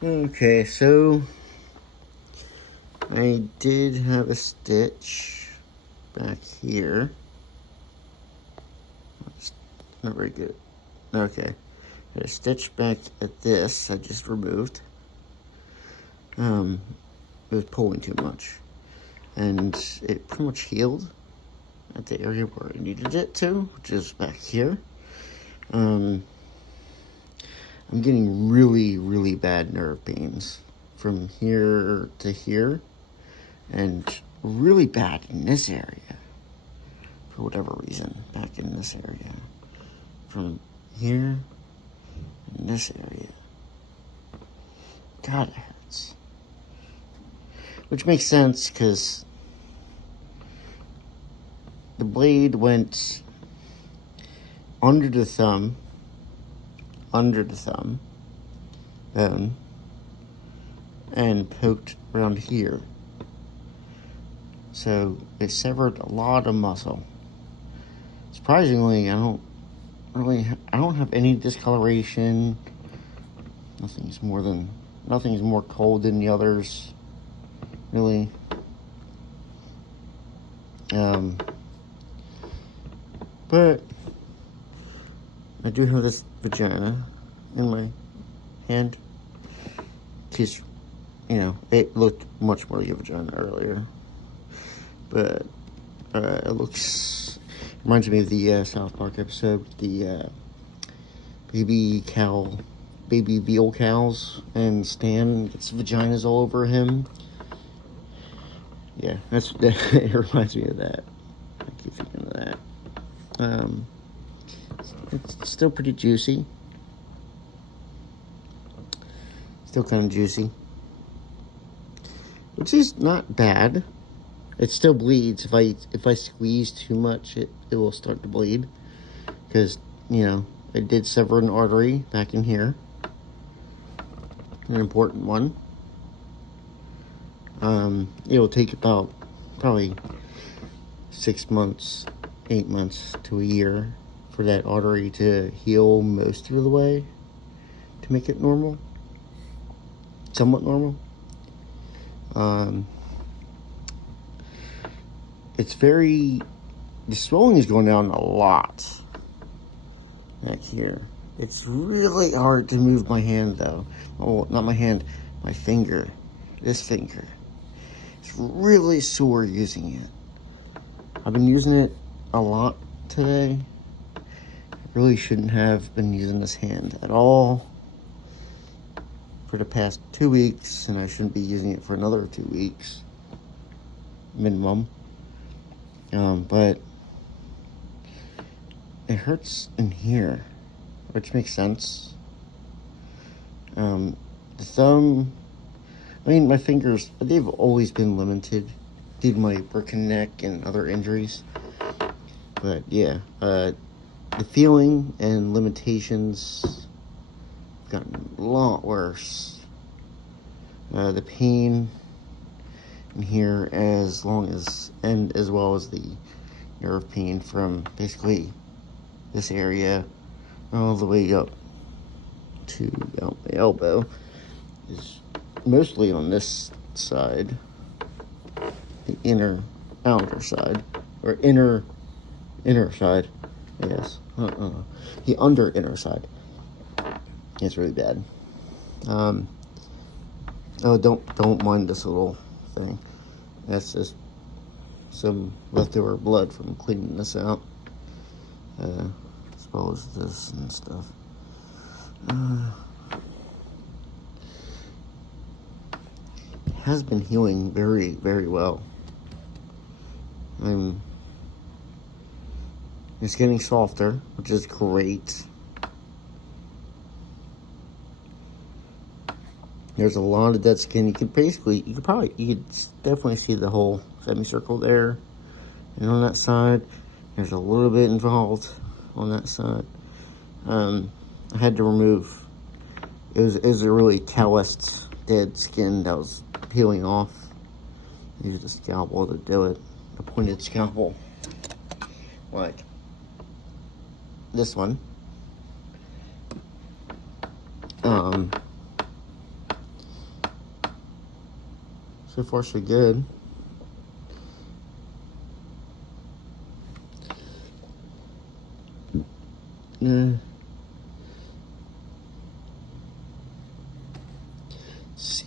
Okay, so I did have a stitch back here. It's not very good. Okay, had a stitch back at this I just removed. It was pulling too much, and it pretty much healed at the area where I needed it to, which is back here. I'm getting really, really bad nerve pains from here to here, and really bad in this area for whatever reason. Back in this area, from here in this area. God, it hurts. Which makes sense because the blade went under the thumb bone, and poked around here. So it severed a lot of muscle. Surprisingly, I don't have any discoloration. Nothing's more cold than the others, really. But I do have this vagina in my hand. Because, it looked much more like a vagina earlier. But it reminds me of the South Park episode, the baby veal cows, and Stan gets vaginas all over him. Yeah, it reminds me of that. I keep thinking of that. It's still pretty juicy. Still kind of juicy. Which is not bad. It still bleeds. If I squeeze too much, it will start to bleed. Because, it did sever an artery back in here. An important one. It will take about probably 6 months, 8 months to a year for that artery to heal most of the way to make it normal. Somewhat normal. The swelling is going down a lot back here. It's really hard to move my hand though. Oh, not my hand, my finger. This finger. It's really sore using it. I've been using it a lot today. I really shouldn't have been using this hand at all for the past 2 weeks, and I shouldn't be using it for another 2 weeks minimum. But it hurts in here, which makes sense. The thumb, my fingers, they've always been limited due to my broken neck and other injuries. But yeah, the feeling and limitations have gotten a lot worse. The pain in here, as well as the nerve pain from basically this area all the way up to my elbow, is mostly on this side, the outer side, or inner side. Yes, the under inner side. It's really bad. Don't mind this little thing. That's just some leftover blood from cleaning this out. As well as this and stuff. It has been healing very, very well. It's getting softer, which is great. There's a lot of dead skin. You could definitely see the whole semicircle there. And on that side, there's a little bit involved on that side. I had to remove, it was a really calloused, dead skin that was peeling off. I used a scalpel to do it, a pointed scalpel, like this one. So far, so good. See,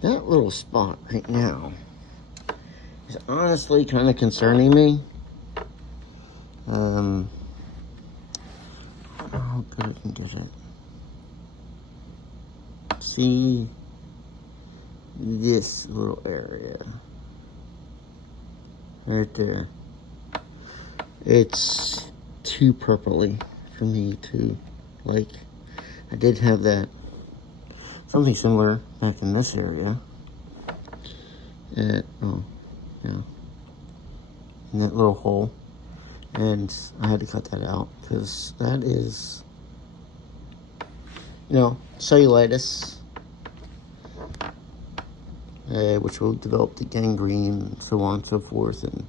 that little spot right now is honestly kind of concerning me. How good I can get it. See this little area right there. It's too purpley for me to like. I did have that something similar back in this area. In that little hole, and I had to cut that out because that is, cellulitis, which will develop the gangrene and so on and so forth, and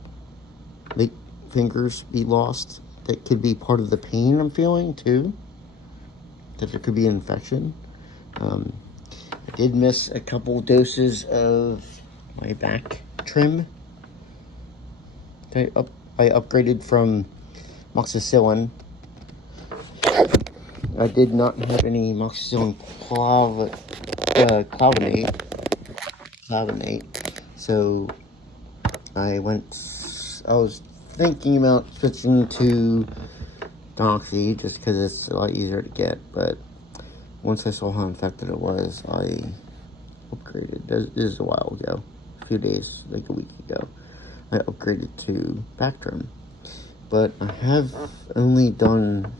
make fingers be lost. That could be part of the pain I'm feeling too. That there could be an infection. I did miss a couple doses of my back trim. I upgraded from Moxicillin. I did not have any Moxicillin clavinate. So I was thinking about switching to Doxy just because it's a lot easier to get, but once I saw how infected it was, I upgraded. This is a while ago, a few days, like a week ago. I upgraded to Bactrim, but I have only done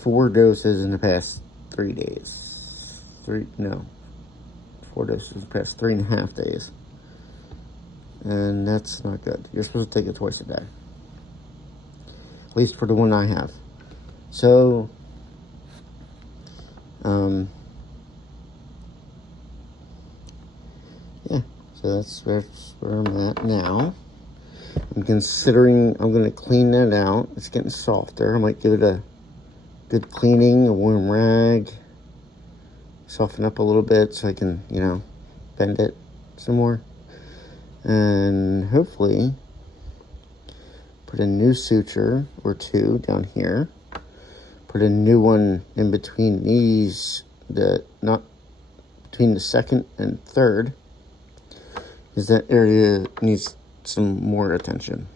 4 doses in the past 3 days. 4 doses in the past 3.5 days, and that's not good. You're supposed to take it twice a day, at least for the one I have. So, yeah. So that's where I'm at now. I'm considering I'm going to clean that out. It's getting softer. I might give it a good cleaning, a warm rag, soften up a little bit so I can, bend it some more. And hopefully put a new suture or 2 down here. Put a new one in between these, not between the second and third, because that area needs some more attention.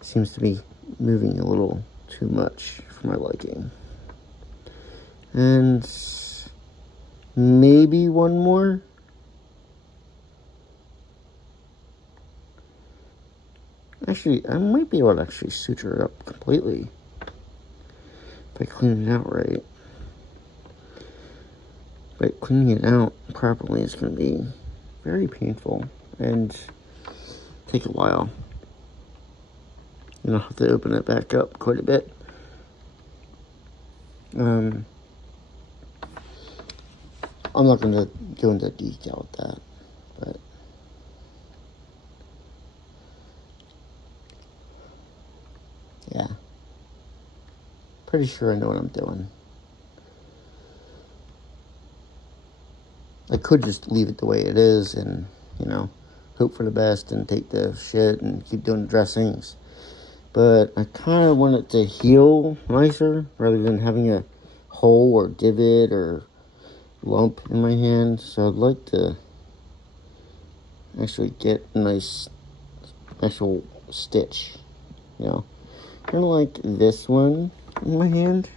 Seems to be moving a little too much for my liking. And maybe one more. Actually, I might be able to actually suture it up completely if I clean it out right. But cleaning it out properly is going to be very painful and take a while. I'll have to open it back up quite a bit. I'm not going to go into detail with that, but yeah, pretty sure I know what I'm doing. I could just leave it the way it is and, hope for the best and take the shit and keep doing dressings. But I kind of want it to heal nicer rather than having a hole or divot or lump in my hand. So I'd like to actually get a nice actual stitch, kind of like this one in my hand.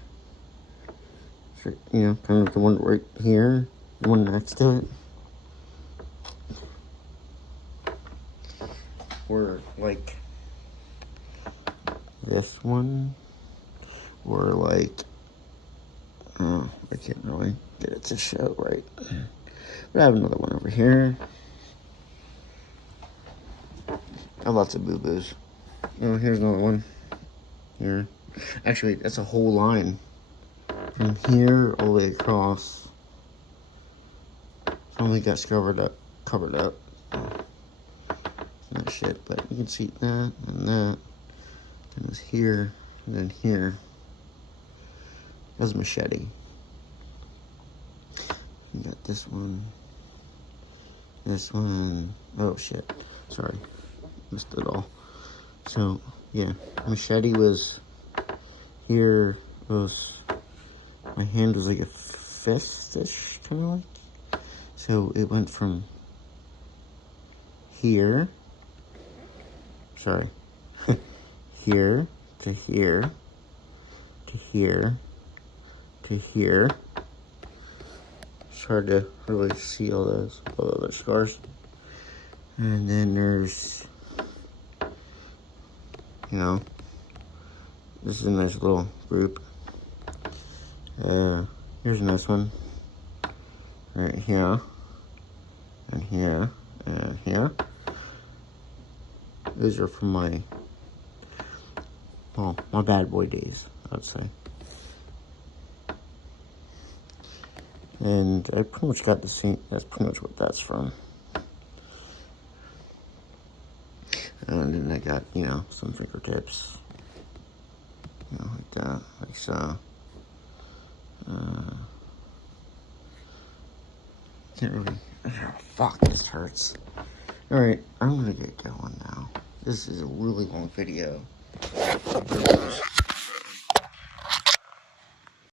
Kind of the one right here, the one next to it. Or like this one, or like, I can't really get it to show right. But I have another one over here. I have lots of boo-boos. Oh, here's another one. Here. Actually, that's a whole line. From here all the way across. It only got covered up. Not shit, but you can see that and that. And it's here, and then here. That's a machete. You got this one. This one. Oh shit. Sorry. Missed it all. So, yeah. Machete was here. My hand was like a fistish, kind of like. So it went from here. Sorry. Here to here to here to here. It's hard to really see all those other scars. And then there's, you know, this is a nice little group. Here's a nice one. Right here. And here. And here. These are from my bad boy days, I'd say. And I pretty much got the same, that's pretty much what that's from. And then I got, you know, some fingertips. You know, like that, like so. Can't really, oh, fuck, this hurts. Alright, I'm gonna get going now. This is a really long video.